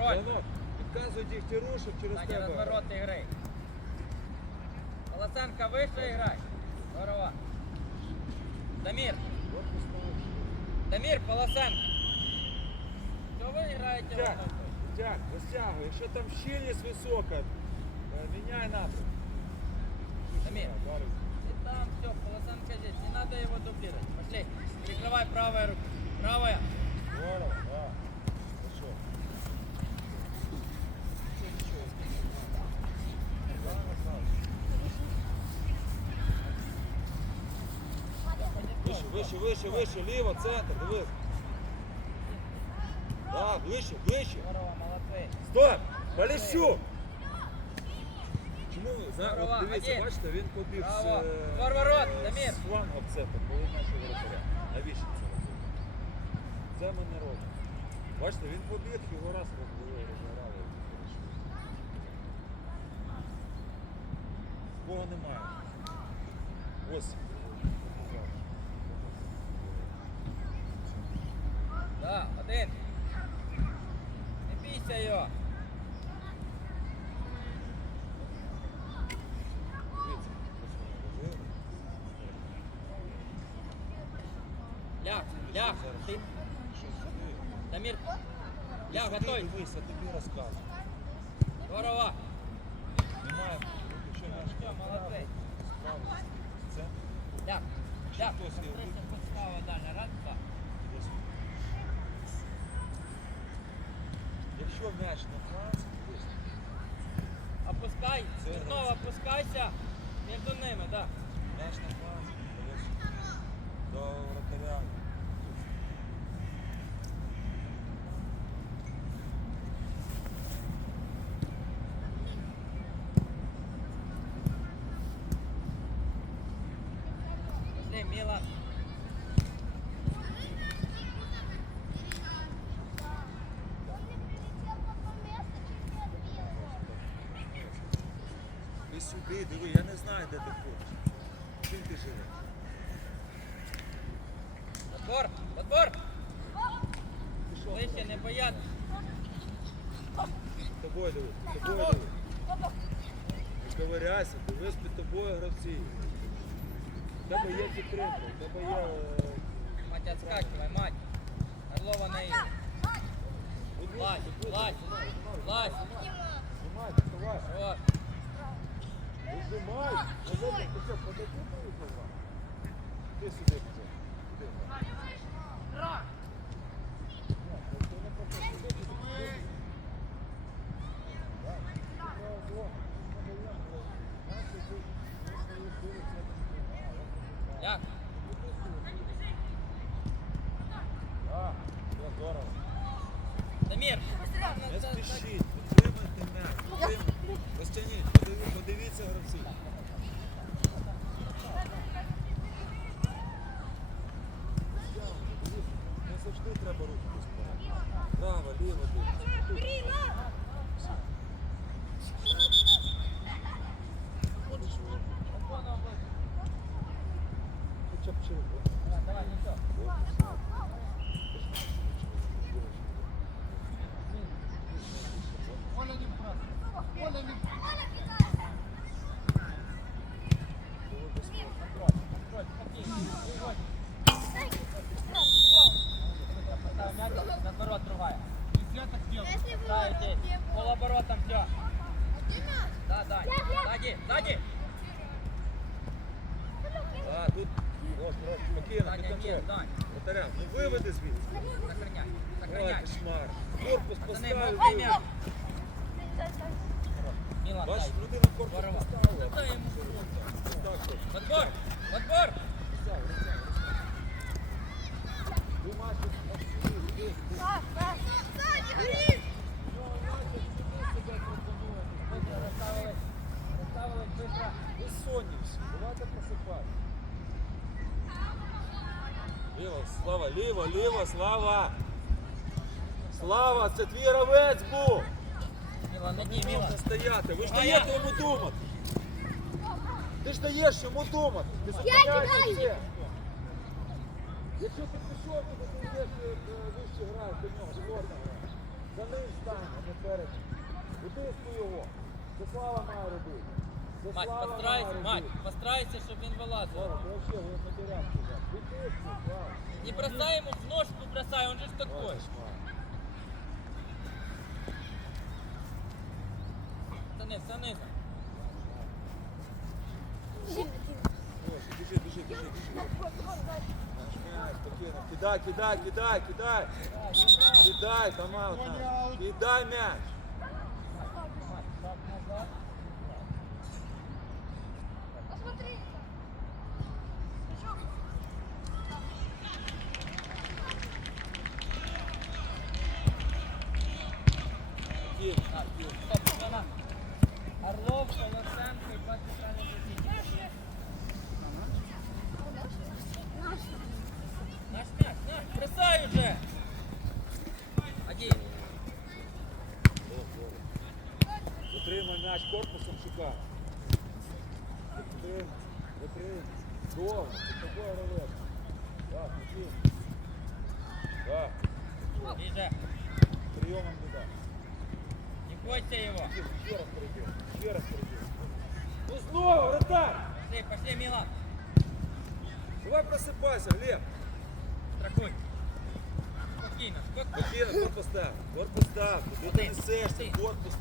Контроль. Дзвонок. Підказують їх ті рушив через Саня, тебе. разворот игры. Волосенко выше играй. Здорово. Дамир. Корпус повыше. Дамир, Полосенко. Все вы играете? Так. вот так? Так, розтягуй. Якщо там щільність висока, е, міняй напрям. Дамир. Далі. И там все, Полосенко здесь. Не надо его дублировать. Пошли. Прикрывай правая рука. Вище, вище, вище, вище, ліво, центр, дивись. Да, ближче, ближче. Стоп! Поліщук! Чому ви за Здорово, от дивіться, один. бачите, він побіг з, Браво. е, Двор ворот, Дамір. з флангом коли нашого воротаря. Навіщо це робити? Це ми не робимо. Бачите, він побіг, його раз розбили, розгорали. Кого немає. Ось. Да, один. Не бійся його. Дивіться, ось вони Ляг. Ти. Дамир, ляг, готовь. Дивись, я тобі розказую. Здорово. Немає, Все, молодці. це Ляг, ляг. Справа дальня. Раз, два. Якщо м'яч на фланзі, Опускай. Раз. опускайся. Между ними, да. м'яч на фланзі, до вратаря. Ти диви, я не знаю, де ти ходиш. Чим ти живеш? Подбор, подбор. Ближче, не боятися. Під тобою диви, під тобою диви. Не ковиряйся, дивись під тобою гравці. У тебе є підтримка, у тебе є... е, Мать, отскакивай, мать. Орлова на Влазь, ласка, влазь, влазь. Знімай, доставай. Вот. Вижимай. Подожди, ти що, подойди поїхав вам? Ти сюди пішов. Сюди. Ні, то ти не просто сюди, ти сюди. Да, ти право зло. Ми не даємо, бо наші тут, ми свої сили, це не знаю. Ляг. Так, все здорово. Дамир. Не спішіть, підтримуйте м'яч, підтримуйте. Розтягніть, Подивіться гравці. Слава! Слава, це твій гравець був! Иди, Не Милан. можна стояти, ви ж А даєте я- йому думати. Ти ж даєш йому думати. Ти Я зупиняєшся все. Якщо ти пішов, то ти йдеш е, е, вище граєш до нього, спорно граєш. За ним стань, а не перед. Витиску його. Це слава має робити. Це Мать, слава постарайся, мать, постарайся, щоб він вилазив. Слава, ти вообще ви на Не бросай ему в ножку, бросай, он же такой. Біжи, біжи, біжи, біжи. Мяч, спокійно. Кидай, кидай, кидай, кидай. Кидай, там аут. там. Кидай мяч. Посмотри. Кидай. Так, стоп, Оксана. Орлов, Колосенко і два центральні захисники. Наш мяч, наш, бросай уже. Один. Затримай м'яч корпусом шукай. Затримай, затримай. Довго, це тобою гравець. Так, спокійно. Так, Ближе. прийомом туди. Не бойся его. Ще раз прийди, ще раз прийди. Ну знову, вратар! Пошли, пошли, Милан. Давай просипайся, Глеб. Страхуй. Спокійно, спокійно. Спокійно, корпус Куди ти несешся? Корпус.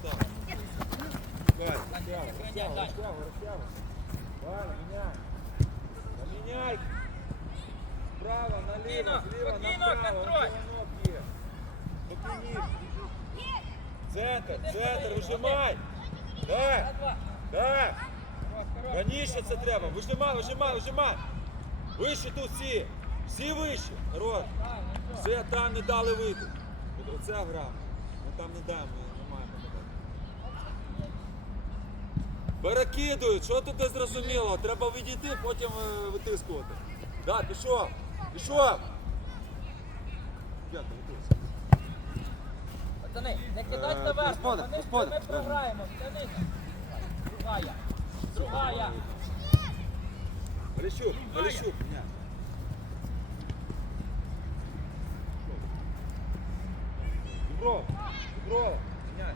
Правильно, міняй. Поміняй. Справа, наліво, зліва, направо. Колонок. Центр, центр, вижимай. Так, так. Раніше це треба. Вижимай, вижимай, вижимай. Вище тут всі. Всі вище. Народ. Все. Там не дали вийти. Оця гра. Там не даємо, ми не. Перекидують, що тут не зрозуміло? Треба відійти, потім е, витискувати. Да, пішов. Пішов. П'ятий, витиск. Пацани, не Е, кидайте наверх, вони господар, ми програємо. Тяни. Другая. Другая. Поліщук, Поліщук, ня. Дубров, Дубров, ня.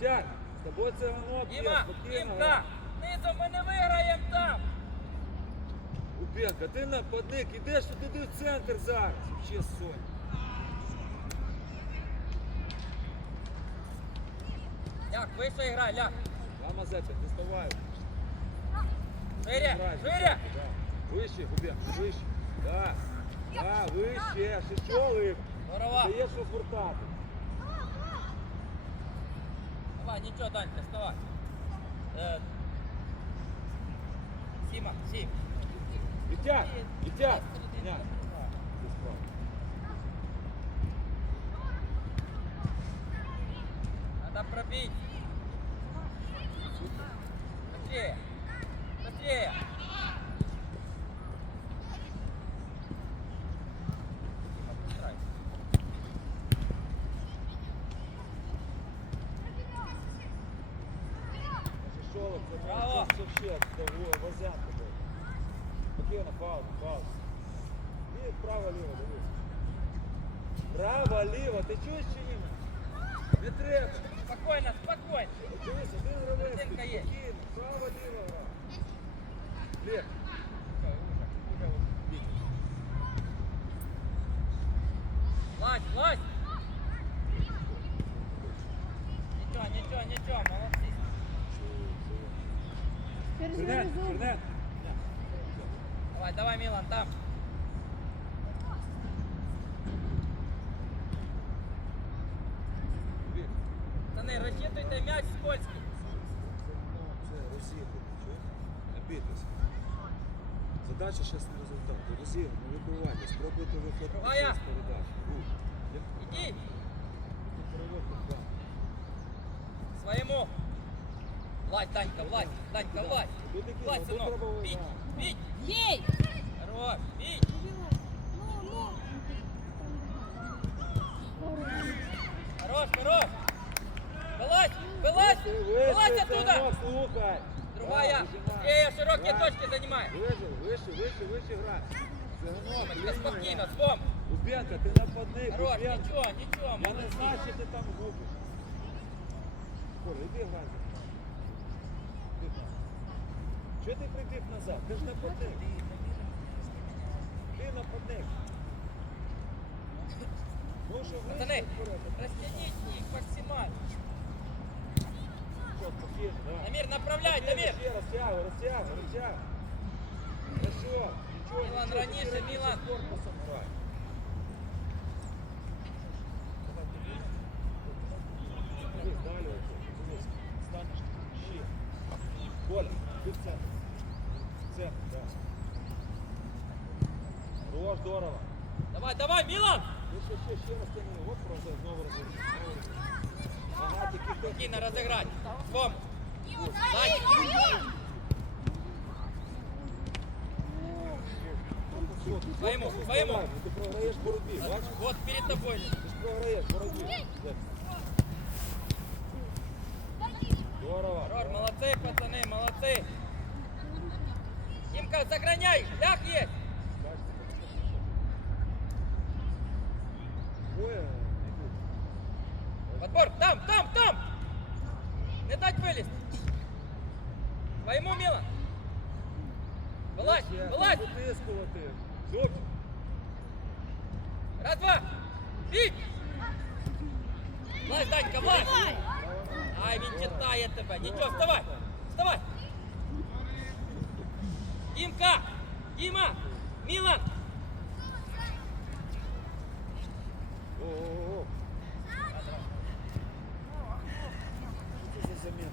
Вітяк, з тобою це воно Діма. Дімка, низом ми не виграємо там. Убенка, ти нападник, ідеш туди в центр зараз. Ще сонь. Ляг, вище грай, ляг. Да, Мазепа, доставай. Шире, Грай, шире. Вище, Губенко, вище. Да. Да, вище, шичолик. Здорово. Даєш розвертати. Давай, нічого, Дань, вставай. Е, Сіма, сім. Вітяк, Вітяк. Ня. Ти справа. Надо пробить. Пацани, розчитуйте м'яч скользький. Це розіграно, чуєте? Обідність. Задача зараз не результат. Розіграно, ну, вибивайте, спробуйте виходити Другая. з передачі. Рух. Іди! Переводьте Своєму! Влазь, Танька, влазь! Танька, влазь! Влазь, ну, синок! Бить! Бить! Ей! Хорош! Бить! слухай. Другая. Да, вижимай. Быстрее, широкие Грай. точки занимай. Вище, вище, вище, вище грай. Сигнок, Тимочка, лінію спокойно, грай. звон. Убенка, ти нападник, Хорош, Убенка. ничего, ничего, Я не молодцы. знаю, що ти там губиш. Коля, іди грай. Іди грай. Чого ти прибіг назад? Ти ж нападник. Ти нападник. Ну що, Пацаны, вище вперед. растяните их максимально. Дамир, направляй, Дамир. Растягивай, растягивай, розтягуй. Хорошо, ти раніше Мілан. корпусом Здорово. Рор, молодцы, пацаны, молодцы. Димка, сохраняй. Ляг есть. Подбор, там, там, там. Не дать вылезть. Своему, Милан. Вылазь, вылазь. Раз, два. Бить. Влазь, Данька, влазь. Ай, він читає тебе. Нічого, вставай. Вставай. Дімка. Діма. Мілан. О-о-о. Що це за заміна?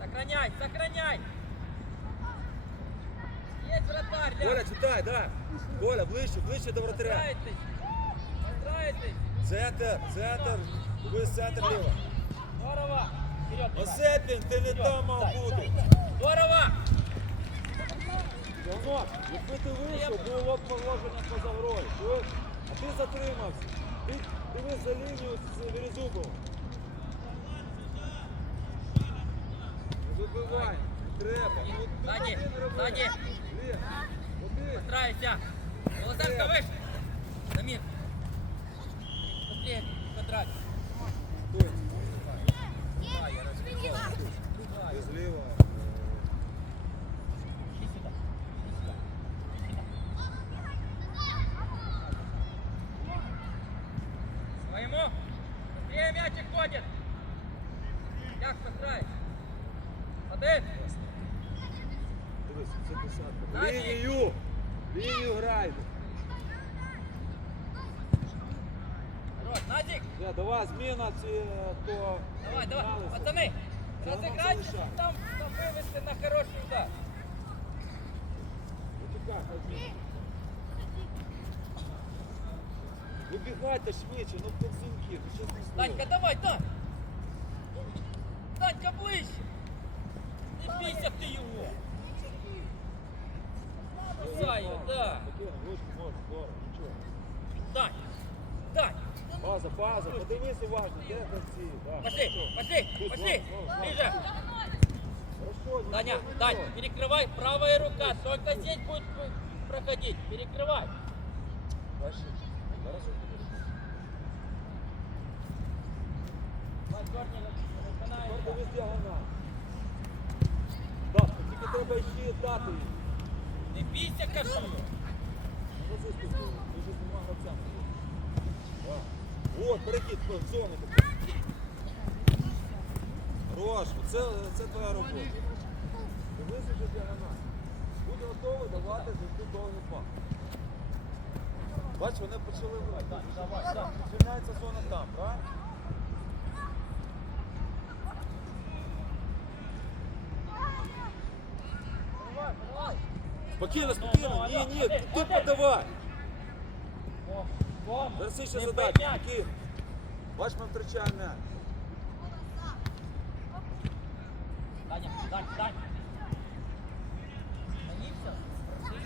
Сохраняй, сохраняй. Есть вратарь, Коля, ляг. читай, да. Коля, ближче, ближче до вратаря. Постарайтесь. Центр, центр. Ви центр ліво. Здорово. Вперед. Ти не там мав бути. Здорово. Давно, якби ти вийшов, було б положення поза грою. А ти затримався. Ти дивись за лінію з Березубовим. Не Треба. Ну, ну, Ззаді, ти не Все, давай, зміна ці, е, хто Давай, давай. змагалися. Пацаны, Все равно разыграйте, залишай. там, там вывести на хороший удар. Витікай, хай. Вибігайте швидше, ну пенсинки, ну що ти Данька, давай, Дань. Данька, ближче. Не бійся ти його. Бросай його, да. Таке, ручку можеш, Пауза, пауза, подивись уважно, де гравці. Да, Пошли, хорошо. пошли, Тут, пошли. вон, вон, Ближе. Хорошо, Даня, нічого, Дань, нічого. перекрывай, правая рука, только здесь будет проходить. Перекрывай. Дальше. Зараз виходиш. Вань, дёрни, виконай. Тепер дивись діагональ. Так, тільки треба ще дати їм. Не бійся, кажу. Ну, це спокійно, дуже з двома гравцями. Так. От, перехід, в зону. Хорош, це, це твоя робота. Дивись уже діагональ. Буде готовий давати завжди довгий пак. Бач, вони почали вийти. Давай, так, звільняється зона там, так? Спокійно, спокійно, ні, ні, ти подавай. Не задача. Бач, ми втрачаємо м'яч. Даня. Наївся?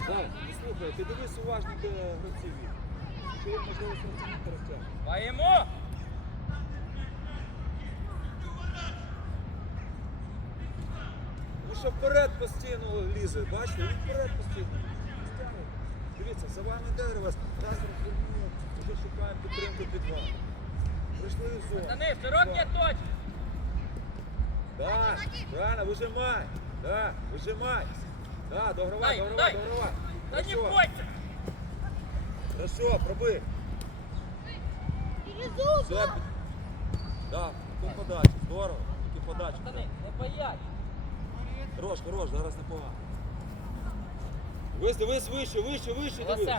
Дай, ну слухай, ти дивись уважно, де гравці від. Чи є можливість розцінити розтягнути. Поїмо! Ну що вперед постійно лізе, бачите, він вперед постійно. Дивіться, за вами дерево, раз розвернуло, вже шукаємо підтримку під вами. Прийшли в зону. Пацани, широкі точки. Да, правильно, вижимай. Да, вижимай. Да, догравай, Дай, догравай, дай. догравай. Та не Хорошо, бойся. хорошо, пробив. Все, під... Да, таку подачу, здорово, такі подачі. Пацани, не боять. Хорош, хорош, зараз непогано. Дивись, дивись вище, вище, вище, дивись.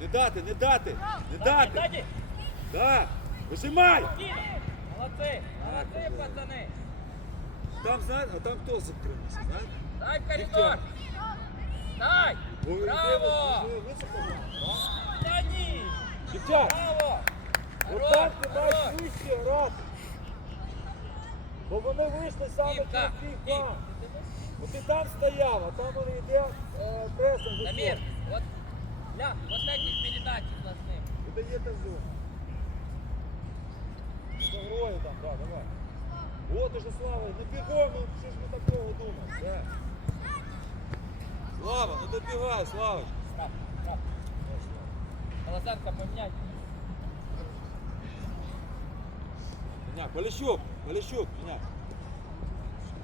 Не дати, не дати, не дати. Да, вижимай. Молодці, молодці, пацани. Там, знаєте, а там хто затримався, знаєте? Дай в коридор. Дай. Браво. Та ні. Дівчат, Браво. отак ти маєш вище грати. Бо вони вийшли саме через твій. От ти там стояв, а там вони йде е, пресом. Дамир, вот, ля, вот этих передачи должны. Ви даєте зону. Загрою там, да, давай. От уже Слава, не бігом, ну що ж ми такого думаємо? Да. Слава, ну добігай, Слава. Штраф, штраф. Колосенко поменять. Меня, Полищук, Полищук, меня.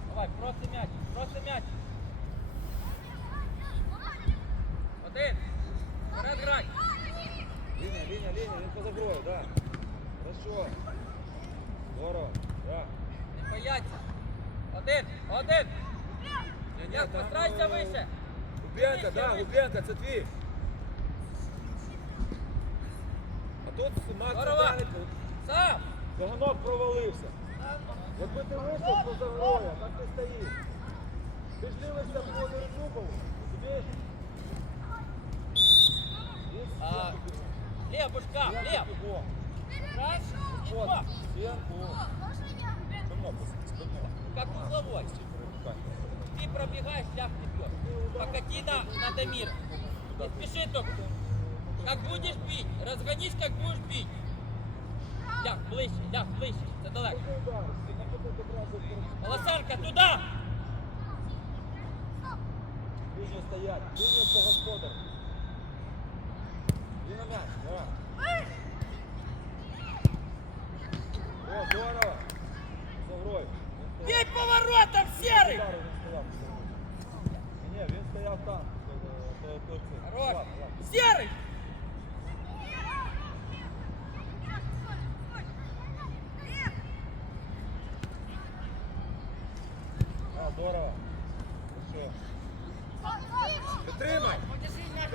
Давай, просто мяч, просто мяч. Один. Линия, линия, линия, він по загрою, да. Хорошо. Здорово, да. Не бояться. Один, один. Там, постарайся е, вище. Губенка, да, Губенка, це твій. А тут Макс Сам. Доганок провалився. Якби ти вийшов загрою, а так ти стоїш. Ти ж дивишся по Нерзюкову, тобі... А, Лебушка, Леб. Раз, и два. Как узловой. Ты пробегаешь, ляг не. Покати на, на Дамир. Не спеши только. Как будешь бить, разгонись, как будешь бить. Ляг, ближче, ляг, ближче. Це далеко. Волосанка, туда! Лінію стоять, лінію по господарю. Ліна м'яч, давай. О, здорово. Загрой. Він стояв. Бей поворотом, серый! Удару він стояв. Там. Е, Хорош! Серый! А, здорово. Хорошо. Підтримай.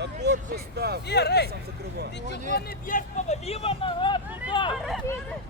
Корпус постав. корпусом закривай. Ты чего не б'єш? Лево нога туда!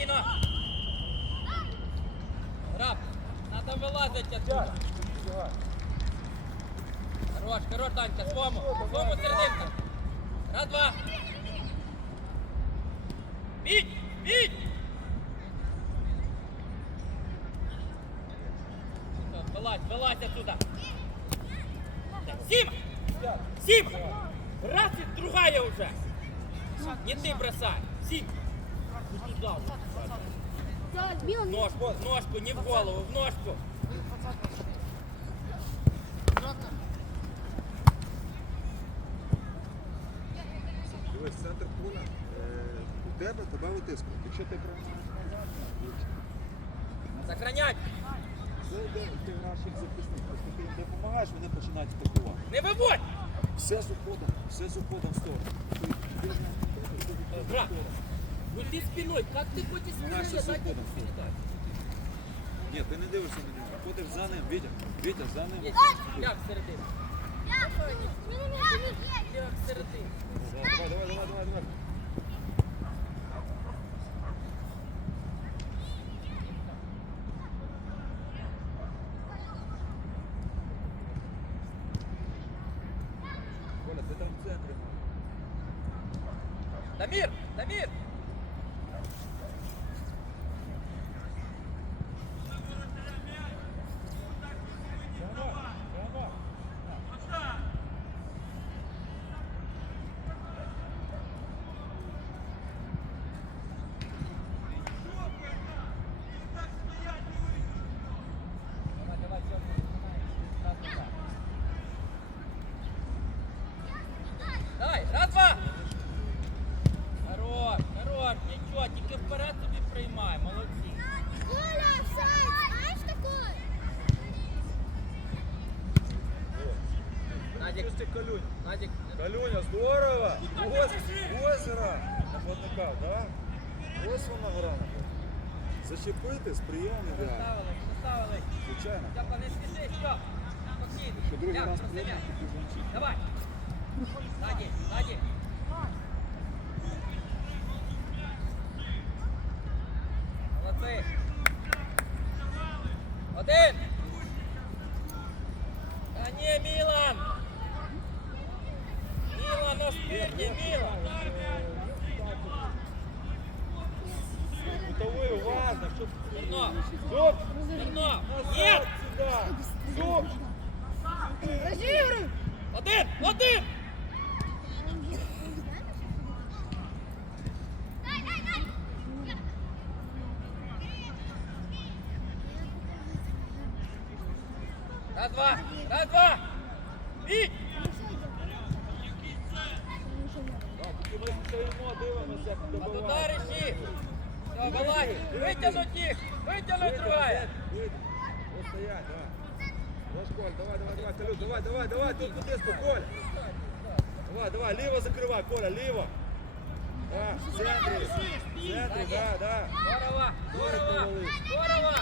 Спокійно. Раб, надо вилазити оттуда. Хорош, хорош, Танька, свому, свому серединка. Раз, два. Біть, біть. Вилазь, вилазь отсюда. Сима. Сима. Раз и другая уже. Не ты бросай. Сим. Не туда уже. Я отбил. В Ножку, ножку, не в голову, в ножку. Дивись, центр поля. У тебе тебе витискують. Якщо ти назад, Це йде, ти граєш як захисник. Просто ти їм допомагаєш, вони починають атакувати. Не выводь. Все з уходом, все з уходом в сторону. Ти. Ну ты спиной, как ты хочешь спиной Наші з задней уходом в сторону. Ні, ти не дивишся на нього. Ходиш за ним, Вітя, Вітя, за ним. Есть. Ляг середину. Ляг середину. Давай, давай, давай, давай, давай. Надік, Калюнь. Надік, Калюня, здорово! Ось озеро на плотниках, да? Ось вона гра. Зачепити сприяння, да. поставили, поставили. Звичайно. Степа, не спіши, Степ. Спокійно. Що другий раз звончить. Давай. Сзади, сзади. Молодцы. Один. Та ні, Мілан. Спірні, уважно, щоб... Зерно, Стоп! зерно. Нет. сюди! Стоп! Разыгрывай. Один, один. Здорово, здорово, здорово.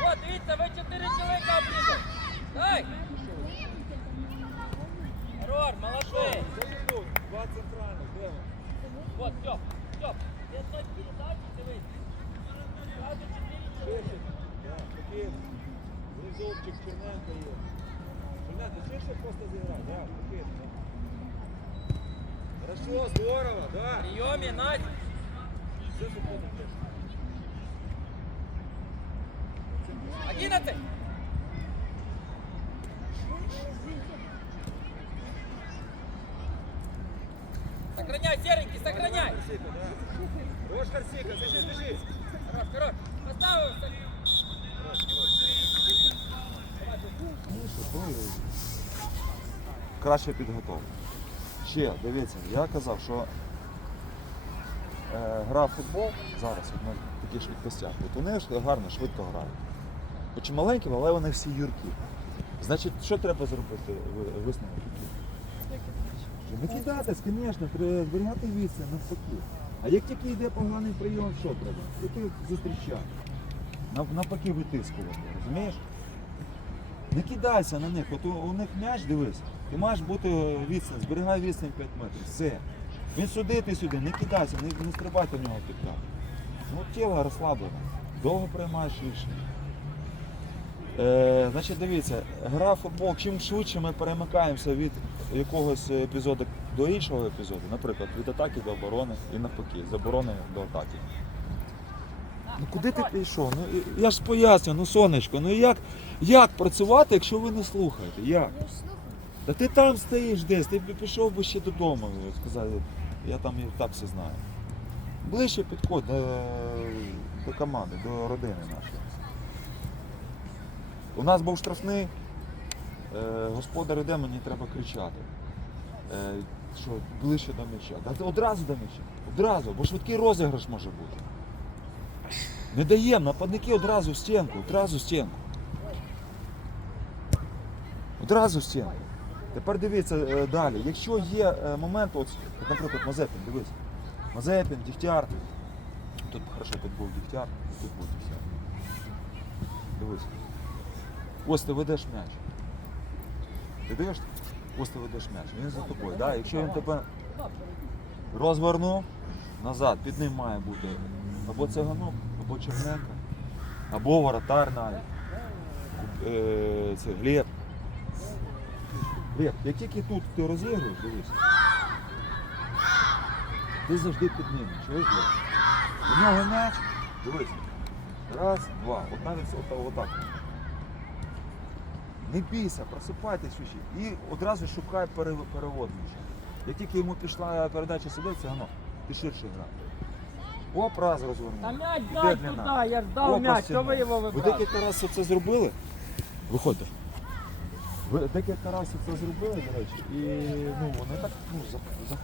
Вот, видите, вы четыре человека облизали. Дай. Хорош, молодцы. Завернув, два центральних, де ви? Вот, Степ, Степ. Ты одной передачи, дивись. Сразу четыре Ширше, человека. да, такий Гризовчик, Черненко є. Черненко, ширше просто зіграй, да, такий, да. Хорошо, здорово, да. Приеме, Надь. Все, що потім теж. Одиннадцать. Сохраняй, серенький, сохраняй. Харсіка, да. Хорош, Харсіка, біжи, біжи. Хорош, хорош. Поставил. краще підготовлені. Ще, дивіться, я казав, що е, гра в футбол зараз от на таких швидкостях. От вони гарно, швидко грають. Хоч маленькі, але вони всі юркі. Значить, що треба зробити висновок? Не кидатись, звісно, зберігати відстань навпаки. А як тільки йде поганий прийом, що треба? Іти зустрічати. Нав- Навпаки витискувати, розумієш? Не кидайся на них. От у, у них м'яч, дивись, ти маєш бути відстань, зберігай відстань 5 метрів. Все. Він сюди, ти сюди, не кидайся, не, не стрибай до нього під так. Ну, тіло розслаблене. Довго приймаєш рішення. Е, значить, дивіться, гра в футбол, чим швидше ми перемикаємося від якогось епізоду до іншого епізоду, наприклад, від атаки до оборони і навпаки, з оборони до атаки. Ну куди ти пішов? Ну я ж поясню, ну сонечко, ну як, як працювати, якщо ви не слухаєте? Як? Та ти там стоїш десь, ти б пішов би ще додому, сказати, я там і так все знаю. Ближче підходь до, до команди, до родини нашої. У нас був штрафний, е, господар іде, мені треба кричати. Е, що ближче до м'яча. Та одразу до м'яча. Одразу, бо швидкий розіграш може бути. Не даємо, нападники одразу в стінку, одразу в стінку. Одразу в стінку. Тепер дивіться е, далі. Якщо є е, момент, от, наприклад, Мазепін, дивись. Мазепін, Дігтяр. Тут хорошо, тут був Дігтяр, тут був Дігтяр. Дивись. Ось ти ведеш м'яч. Ти дивишся? Ось ти ведеш м'яч. Він за тобою. Да? Якщо він тебе розвернув назад, під ним має бути або Циганук, або Черненко, або воротар навіть. Е, це Глеб. Як тільки тут ти розігруєш, дивись. Ти завжди під ним, чуєш? У нього м'яч, дивись. Раз, два. От навіть от, отак. Не бійся, просипайтесь швидше. І одразу шукай пере- переводнича. Як тільки йому пішла передача сюди, це воно, ти ширше грав. Оп, раз розвернув. Та м'яч дай туди, я ж дав м'яч, то ви його Ви вибрали. декілька разів це зробили? Виходьте. Декілька разів це зробили, до речі, і ну, вони так ну, за- захоплюють.